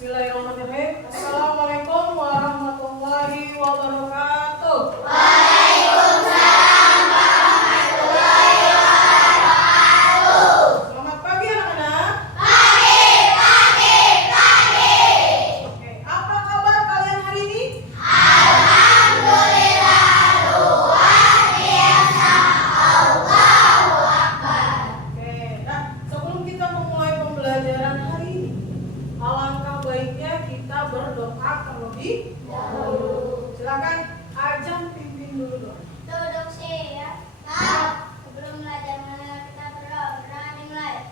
Bismillahirrahmanirrahim. Assalamualaikum warahmatullahi wabarakatuh. Waalaikumsalam warahmatullahi wabarakatuh. Selamat pagi anak-anak. Pagi. Oke, apa kabar kalian hari ini? Alhamdulillah luar biasa. Allahu Akbar. Oke, nah sebelum kita memulai pembelajaran hari ini, alangkah baiknya kita berdoa terlebih dahulu. Silakan Ajeng pimpin dulu doa. Duduk sih ya. Nah, sebelum belajar kita berdoa. Berani mulai.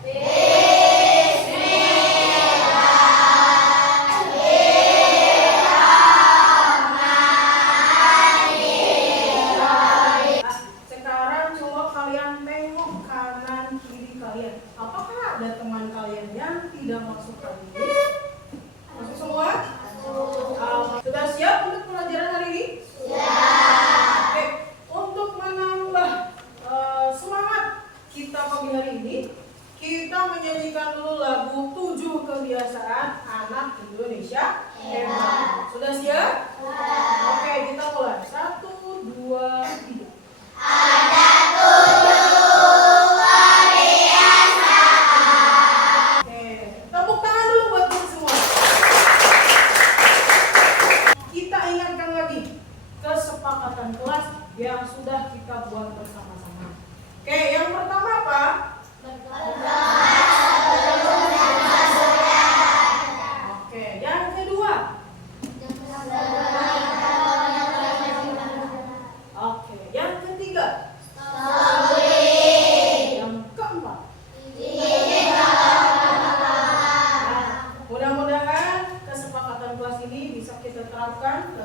Nah, sekarang coba kalian tengok kanan kiri kalian. Apakah ada teman kalian yang tidak masuk hari ini? Masuk semua? Sudah siap untuk pelajaran hari ini? Oke, untuk menambah semangat kita pagi hari ini, kita menyanyikan dulu lagu 7 Kebiasaan Anak Indonesia Hebat. Sudah siap? Oke, kita mulai. 1, 2, 3. Ada 7 kebiasaan. Oke, tepuk tangan dulu buat kita semua. Kita ingatkan lagi kesepakatan kelas yang sudah kita buat bersama-sama. Oke, yang pertama apa? Oke, yang kedua. Oke, yang ketiga. Yang keempat. Nah, mudah-mudahan kesepakatan kelas ini bisa kita terapkan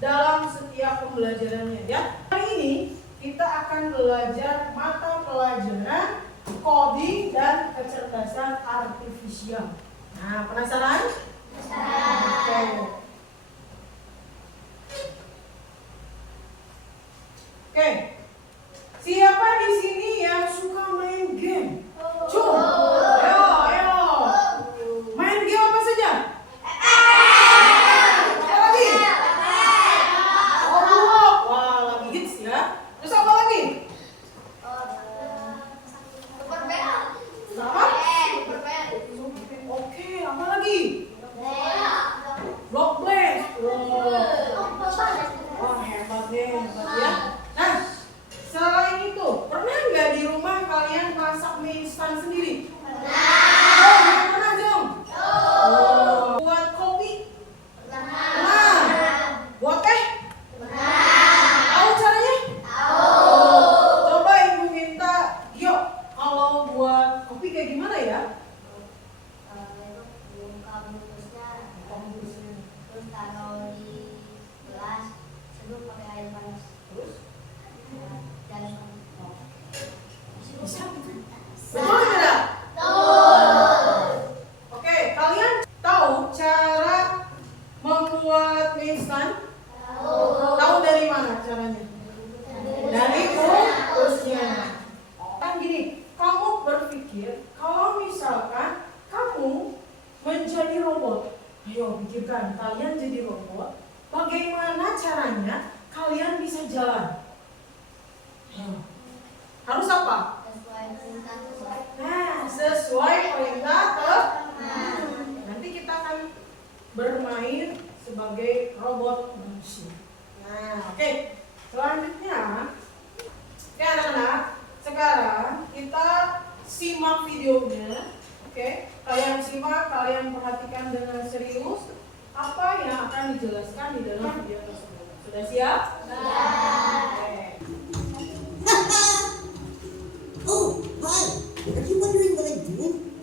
dalam setiap pembelajarannya ya. Hari ini kita akan belajar mata pelajaran coding dan kecerdasan artifisial. Nah, penasaran? Oke. Oke. Siapa di sini yang suka main game? Ayo. Main game apa saja? Apa lagi? Roblox. Wah, lagi hits ya. Terus apa lagi? Apa? Oke, apa lagi? Roblox. Wah, hebat ya. Nah, selain itu, pernah nggak di rumah kalian masak mie instan sendiri? Pernah dong? Buat kopi? Buat teh? Tahu caranya? Coba ibu minta, yuk, kalau buat kopi kayak gimana ya? Terus taruh di gelas, seduh pakai air panas. Terus? Dan Bisa? Betul tidak? Oke, kalian tahu cara membuat mie instan? Tahu dari mana caranya? Dari kukusnya. Kan gini, kamu berpikir kalau misalkan kamu menjadi robot, ayo pikirkan kalian jadi robot, bagaimana caranya kalian bisa jalan? Ayo. Harus apa? Nah, sesuai perintah nanti kita akan bermain sebagai robot manusia. Nah, oke. Selanjutnya, oke anak-anak, sekarang kita simak videonya. Oke, kalian simak, kalian perhatikan dengan serius apa yang akan dijelaskan di dalam video tersebut. Sudah siap? Oke. Oh, hi! Are you wondering what I'm doing?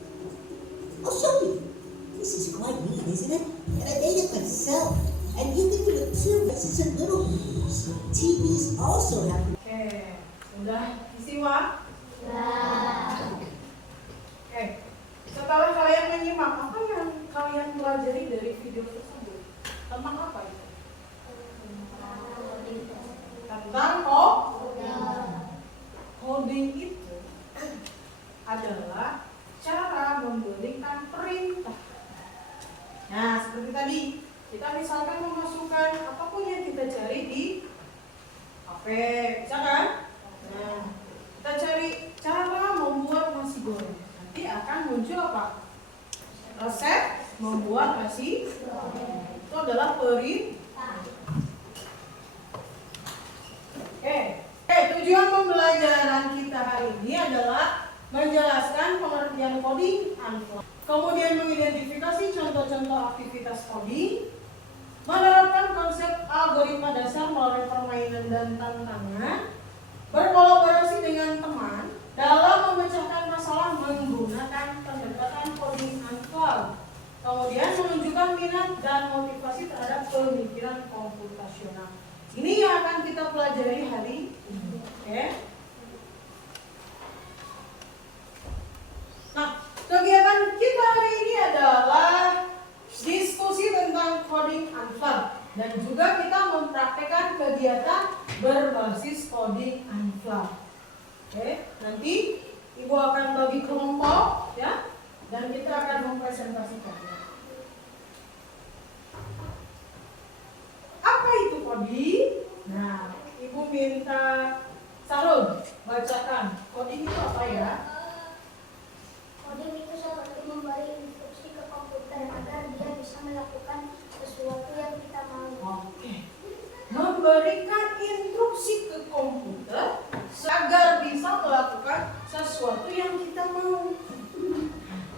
I'll show you. This is quite neat, isn't it? And I made it myself. And you can do it too. This is a little moves. TVs also have. Oke, sudah disimak? Oke, setelah kalian menyimak, apa yang kalian pelajari dari video tersebut? Tentang apa itu? Tentang coding itu adalah cara memberikan perintah seperti tadi, kita misalkan memasukkan apapun yang kita cari di HP, bisa kan? Nah, kita cari cara membuat nasi goreng. Nanti akan muncul apa? Resep membuat nasi goreng. Itu adalah perintah. Tujuan pembelajaran kita hari ini adalah menjelaskan pengertian coding unflag, kemudian mengidentifikasi contoh-contoh aktivitas coding, menerapkan konsep algoritma dasar melalui permainan dan tantangan, berkolaborasi dengan teman dalam memecahkan masalah menggunakan pendekatan coding unflag, kemudian menunjukkan minat dan motivasi terhadap pemikiran komputasional. Ini yang akan kita pelajari hari ini. Oke. Nah, kegiatan kita hari ini adalah diskusi tentang coding unflag dan juga kita mempraktekkan kegiatan berbasis coding unflag. Oke, nanti Ibu akan bagi kelompok ya, dan kita akan mempresentasikannya. Apa itu coding? Nah, Ibu minta Sarul bacakan. Coding itu apa ya? Coding itu seperti memberi instruksi ke komputer agar dia bisa melakukan sesuatu yang kita mau. Oke. Memberikan instruksi ke komputer agar bisa melakukan sesuatu yang kita mau.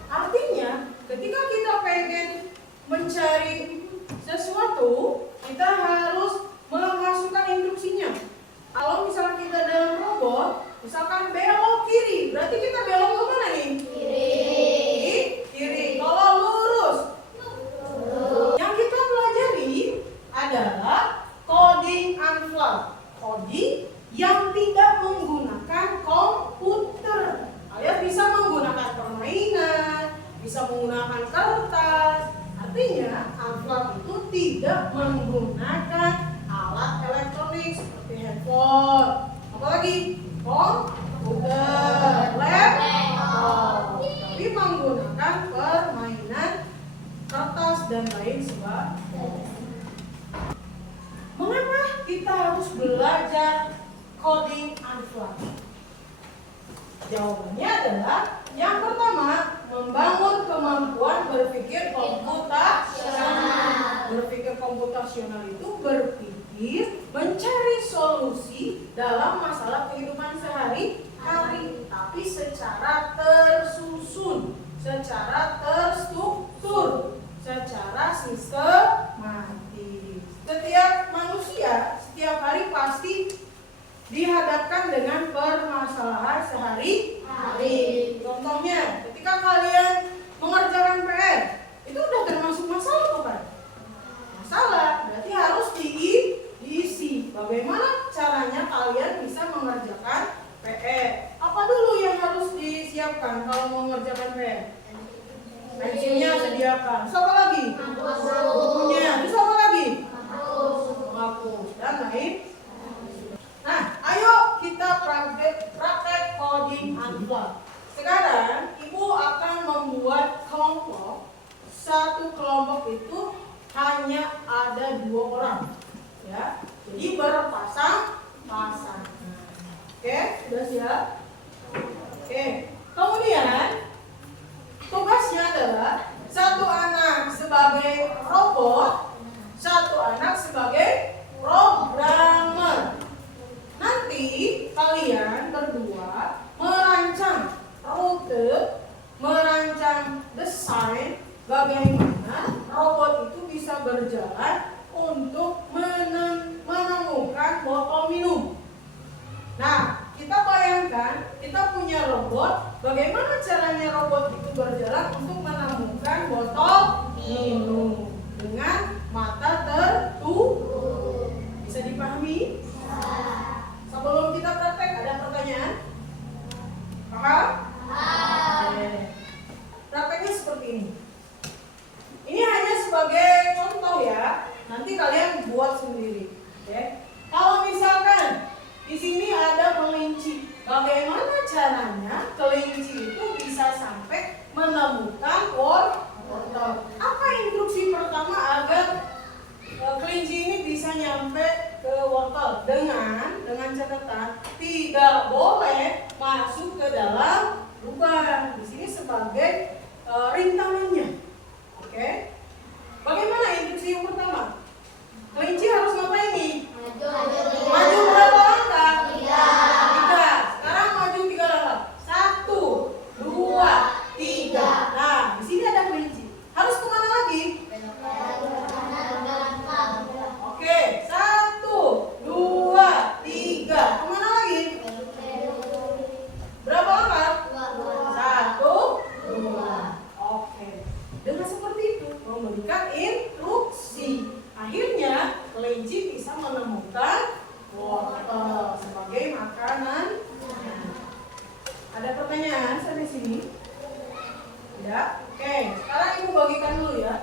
Artinya, ketika kita pengen mencari sesuatu, kita harus memasukkan instruksinya. Kalau misalnya kita dalam robot, misalkan belok kiri, berarti kita belok ke mana nih? Kiri. Kalau lurus, yang kita pelajari adalah coding unflag, coding yang tidak menggunakan komputer. Kalian bisa menggunakan permainan, bisa menggunakan kertas. Artinya unflag itu tidak menggunakan alat elektronik seperti handphone, apalagi komputer, laptop, tapi menggunakan permainan kertas dan lain sebagainya. Mengapa kita harus belajar coding unflag? Jawabannya adalah yang pertama, membangun kemampuan berpikir komputasional. Berpikir komputasional itu berpikir mencari solusi dalam masalah kehidupan sehari-hari, tapi secara tersusun, secara terstruktur, secara sistematis. Setiap manusia setiap hari pasti dihadapkan dengan permasalahan sehari-hari. Contohnya, ketika kalian mengerjakan PR, itu udah termasuk masalah bukan? Masalah, berarti harus diisi. Bagaimana caranya kalian bisa mengerjakan PR? Apa dulu yang harus disiapkan kalau mau mengerjakan PR? Pensilnya sediakan. Terus apa lagi? Bukunya. Terus apa lagi? Menghapus dan lain. Nah, ayo kita praktek coding unflag. Sekarang Ibu akan membuat kelompok. Satu kelompok itu hanya ada 2 orang, ya. Jadi berpasang-pasang. Oke, sudah siap? Oke. Kemudian tugasnya adalah satu anak sebagai robot, satu anak sebagai programmer. Nanti kalian berdua merancang rute, merancang desain bagaimana robot itu bisa berjalan untuk menemukan botol minum. Nah, kita bayangkan kita punya robot, bagaimana caranya robot itu berjalan untuk menemukan botol minum dengan mata tertutup. Bisa dipahami? Sebelum kita praktek, ada pertanyaan? Paham? Prakteknya seperti ini. Ini hanya sebagai contoh ya. Nanti kalian buat sendiri. Oke? Kalau misalkan di sini ada kelinci, bagaimana caranya kelinci itu bisa sampai menemukan botol? memberikan instruksi. Akhirnya kelinci bisa menemukan wortel sebagai makanan. Ada pertanyaan sampai sini? Tidak? Oke, sekarang ibu bagikan dulu ya.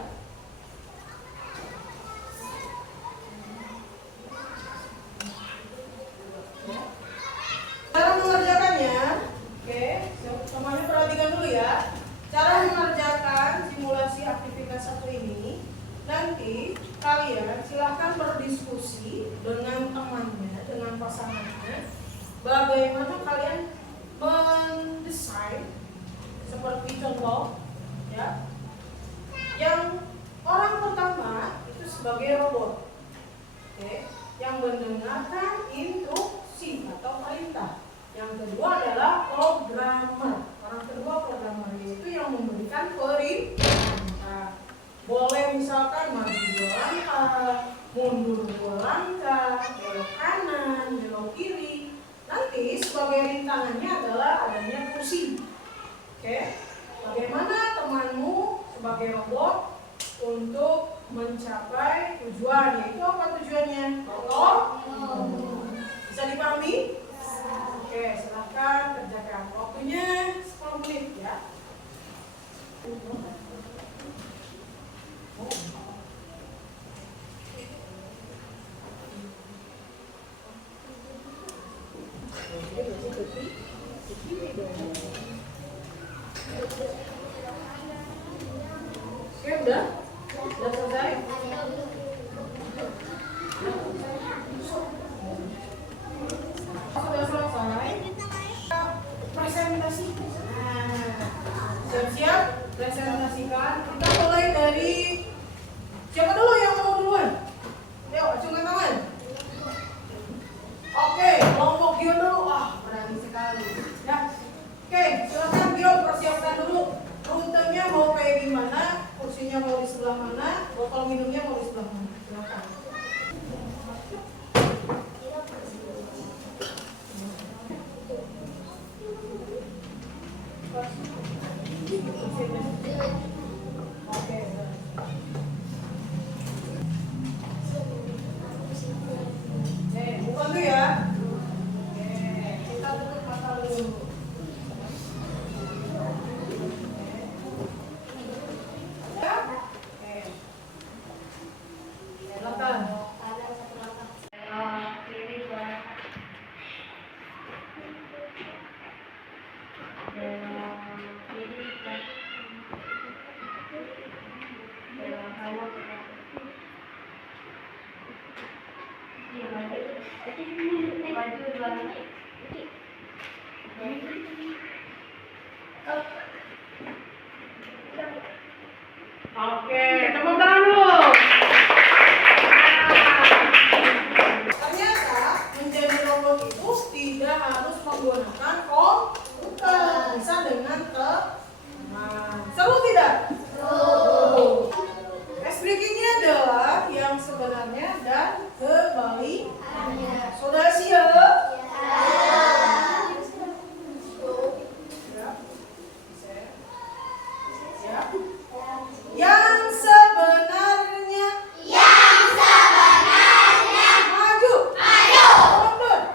Cara mengerjakannya, oke, semuanya perhatikan dulu ya. Cara mengerjakan simulasi aktivitas 1 ini, nanti kalian silahkan berdiskusi dengan temannya, dengan pasangannya, bagaimana kalian mendesain seperti contoh ya. Yang orang pertama itu sebagai robot, oke, yang mendengarkan instruksi atau perintah. Yang kedua adalah programmer. Orang kedua programmer, yaitu yang memberikan perintah. Boleh misalkan maju 2 langkah, mundur 2 langkah, belok kanan, belok kiri. Nanti sebagai rintangannya adalah adanya kursi. Oke, bagaimana temanmu sebagai robot untuk mencapai tujuan? Yaitu apa tujuannya? Bisa dipahami? Oke, silahkan kerjakan. Waktunya 10 menit ya. Oke, udah? Udah selesai? Sudah selesai? Presentasi. Nah, siap-siap presentasikan. Kita mulai dari siapa dulu yang mau duluan? Ayo, acungkan tangan. Oke, kelompok Gio dulu. Wah, berani sekali. Ya. Oke, silakan Gio persiapkan dulu. Rutenya mau kayak gimana? Kursinya mau di sebelah mana? Botol minumnya mau di sebelah mana? Silakan. Oke. Bukan tuh ya. Oke, kita tutup mata dulu. Oke, tepuk tangan dulu. Ternyata menjadi robot itu tidak harus menggunakan komputer, bisa dengan teman. Seru tidak? Seru. Ice-breaking-nya adalah yang sebenarnya dan kebalikannya. Saudara siap? Yang sebenarnya maju mundur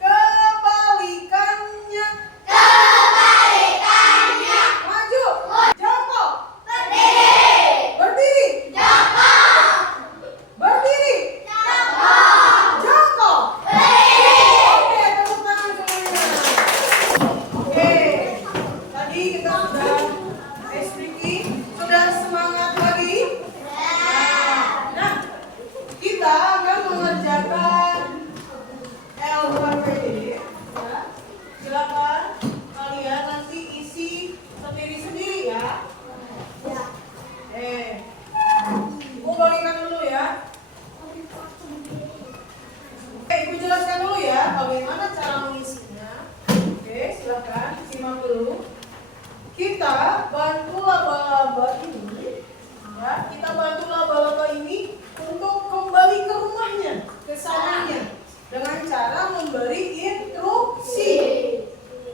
kebalikannya maju jongkok berdiri jongkok. Oke, tepuk tangan semuanya. Oke, tadi kita sudah ice-breaking. Sudah semangat lagi? Nah, kita akan mengerjakan L2PD ya. Silakan kalian nanti isi sendiri-sendiri ya. Ibu bagikan dulu ya. Ibu jelaskan dulu ya bagaimana cara mengisinya. Oke, silakan simak dulu. Kita bantu laba-laba ini ya, kita bantu laba-laba ini untuk kembali ke rumahnya, ke sarangnya, dengan cara memberi instruksi.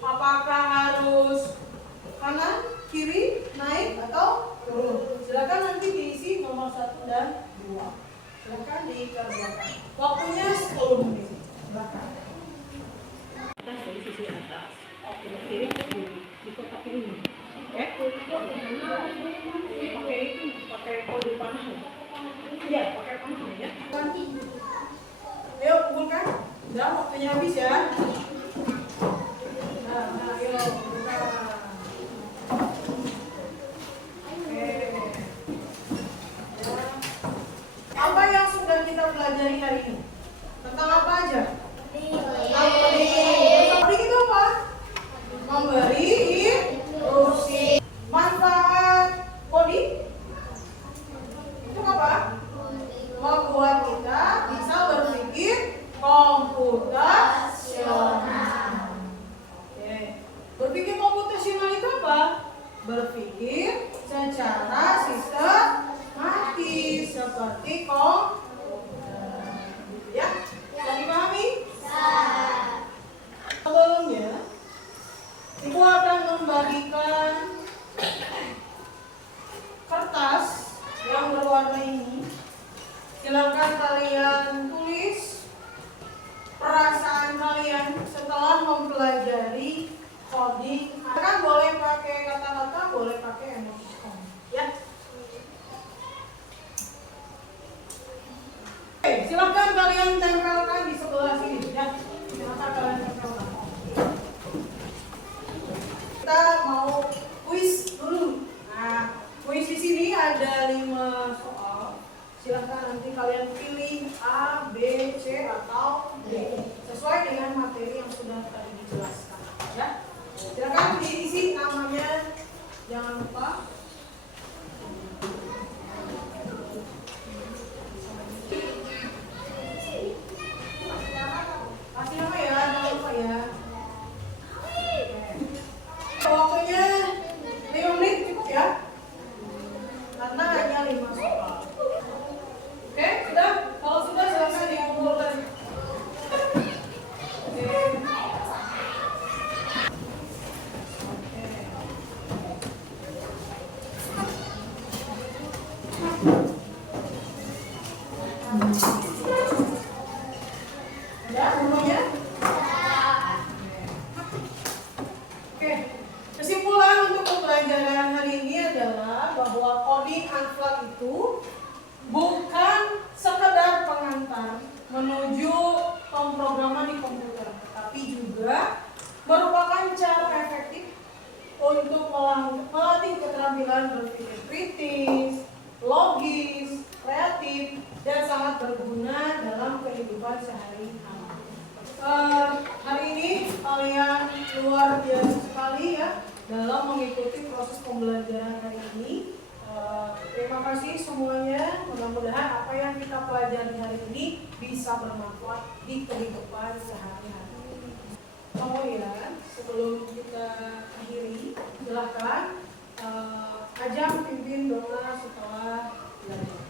Apakah harus kanan, kiri, naik atau turun? Silakan nanti 1 dan 2. Silakan dikerjakan. Waktunya 10 menit. Silakan. Atas dari sisi atas, belok kiri ke kiri, di kotak ini. Oke? Pakai kode panah ya? Iya, pakai panah ya. Ayo kumpulkan. Udah waktunya habis ya. Nah, ayo buka. Oke. Ya. Apa yang sudah kita pelajari hari ini? Tentang apa aja? Tentang coding. Coding itu apa? Memberi instruksi. Manfaat coding itu apa? Membuat kita bisa berpikir komputasional. Oke. Berpikir komputasional itu apa? Berpikir secara sistematis seperti komputer. Ya, bisa dipahami? Sebelumnya, Ibu akan membagikan kertas yang berwarna ini. Silakan kalian tulis perasaan kalian setelah mempelajari coding. Kan boleh pakai kata-kata, boleh pakai emoticon, ya. Oke, silakan kalian tempelkan di sebelah sini, ya. Silakan kalian tempelkan. Kita mau kuis dulu. Nah, kuis di sini ada 5 soal. Silahkan nanti kalian pilih A, B, C, atau D sesuai dengan materi yang sudah tadi dijelaskan. Ya, silakan diisi namanya, jangan lupa. Kasih nama ya, jangan lupa ya. Waktunya 5 menit cukup ya, karena hanya 5 soal. Oke, sudah? Kalau sudah silakan dikumpulkan. Oke. Udah semuanya? Oke. Kesimpulan untuk pembelajaran hari ini adalah bahwa coding unplugged itu bukan sekedar pengantar menuju pemrograman di komputer, tapi juga merupakan cara efektif untuk melatih keterampilan berpikir kritis, logis, kreatif, dan sangat berguna dalam kehidupan sehari-hari. Hari ini kalian luar biasa sekali ya dalam mengikuti proses pembelajaran hari ini. Terima kasih semuanya. Mudah-mudahan apa yang kita pelajari hari ini bisa bermanfaat di kehidupan sehari-hari. Kemudian sebelum kita akhiri, silakan ajak pimpin doa setelah belajar.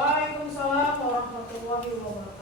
Waalaikumsalam warahmatullahi wabarakatuh.